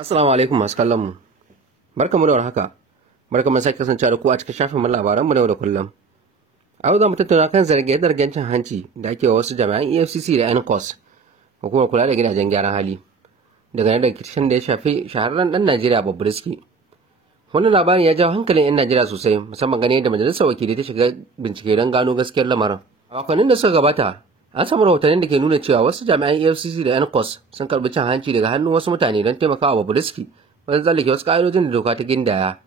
Assalamu alaikum masu kallon mu. Barkamu da warhaka. Barkamu da sake kasancewa da ku a cikin shafin labaran mu na yau da kullum. A yau za mu tattauna kan zarge-zargen cin hanci da ake wa wasu jami'an EFCC da NCOS, hukumar kula da gidajen gyaran hali. Daga nan da rikicin da ya shafi shahararren dan Najeriya Bobrisky. Wannan labarin ya jawo hankalin 'yan Najeriya sosai, musamman ganin yadda majalisar wakilai ta shiga bincike don gano gaskiyar lamarin. A makonnin da suka gabata, an samu rahotannin da ke nuna cewa wasu jami'an EFCC da NCOS sun karbi cin hanci daga hannun wasu mutane don taimakawa Bobrisky wajen tsallake wasu ƙa'idojin da doka ta gindaya.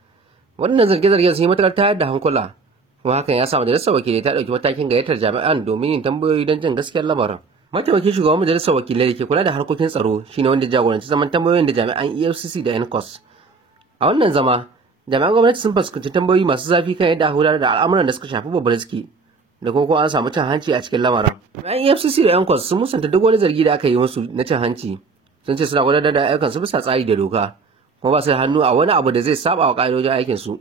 Wannan zarge-zargen sun yi matuƙar tayar da hankula, kuma hakan ya sa majalisar wakilai ta ɗauki matakin gayyatar jami'an domin yin tambayoyi don jin gaskiyar lamarin. Mataimakin shugaban majalisar wakilai da ke kula da harkokin tsaro shine wanda jagoranci zaman tambayoyin da jami'an EFCC da NCOS. A wannan zama, jami'an gwamnati sun fuskanci tambayoyi masu zafi kan yadda aka gudanar da al'amuran da suka shafi Bobrisky da kuma an samu cin hanci a cikin lamarin. Jami'an EFCC da NCOS sun musanta duk wani zargi da aka yi musu na cin hanci. Sun ce suna gudanar da ayyukansu bisa tsari da doka, kuma ba su da hannu a wani abu da zai saba wa ƙa'idojin aikinsu.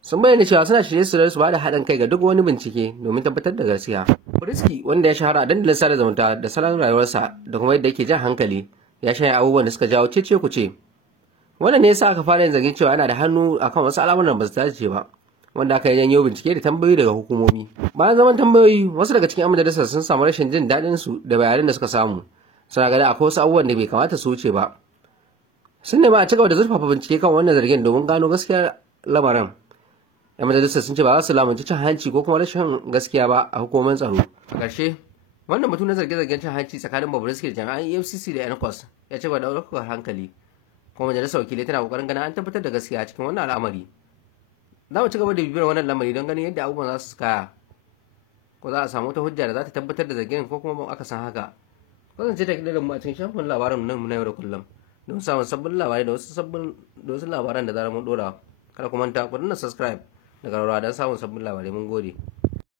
Sun bayyana cewa suna shirye su ba da haɗin kai ga duk wani bincike domin tabbatar da gaskiya. Bobrisky, wanda ya shahara a dandalin sada zumunta da salon rayuwarsa da kuma yadda yake jan hankali, ya shanya abubuwan da suka jawo cece-kuce. Wannan ne yasa aka fara yin zargin cewa yana da hannu akan wasu al'amuran ba su dace ba, wanda aka yi janyo bincike da tambayoyi daga hukumomi. Bayan zaman tambayoyi, wasu daga cikin 'yan majalisar sun samu rashin jin daɗin su da bayanan da suka samu. Suna ganin akwai wasu abubuwan da bai kamata su wuce ba. Sun nemi a cigaba da zurfafa bincike kan wannan zargin domin gano gaskiyar lamarin. 'Yan majalisar sun ce ba za su lamunci cin hanci ko kuma rashin gaskiya ba a hukumomin tsaro. A ƙarshe, wannan batu na zarge-zargen cin hanci tsakanin Bobrisky da jami'an EFCC da NCOS ya ci gaba da ɗaukar hankali. Kuma majalisar wakilai tana ƙoƙarin ganin an tabbatar da gaskiya cikin wannan al'amari. Za mu ci gaba da bibiyar wannan lamari don ganin yadda abubuwan za su kaya. Ko za a samu wata hujja da za ta tabbatar da zargin ko kuma aka san haka. Kasance da mu a cikin shafin labaran nan na yau da kullum don samun sabbin labarai da wasu labaran da zarar mun dora. Kada ku manta ku danna subscribe da ƙararrawa don samun sabbin labarai. Mun gode.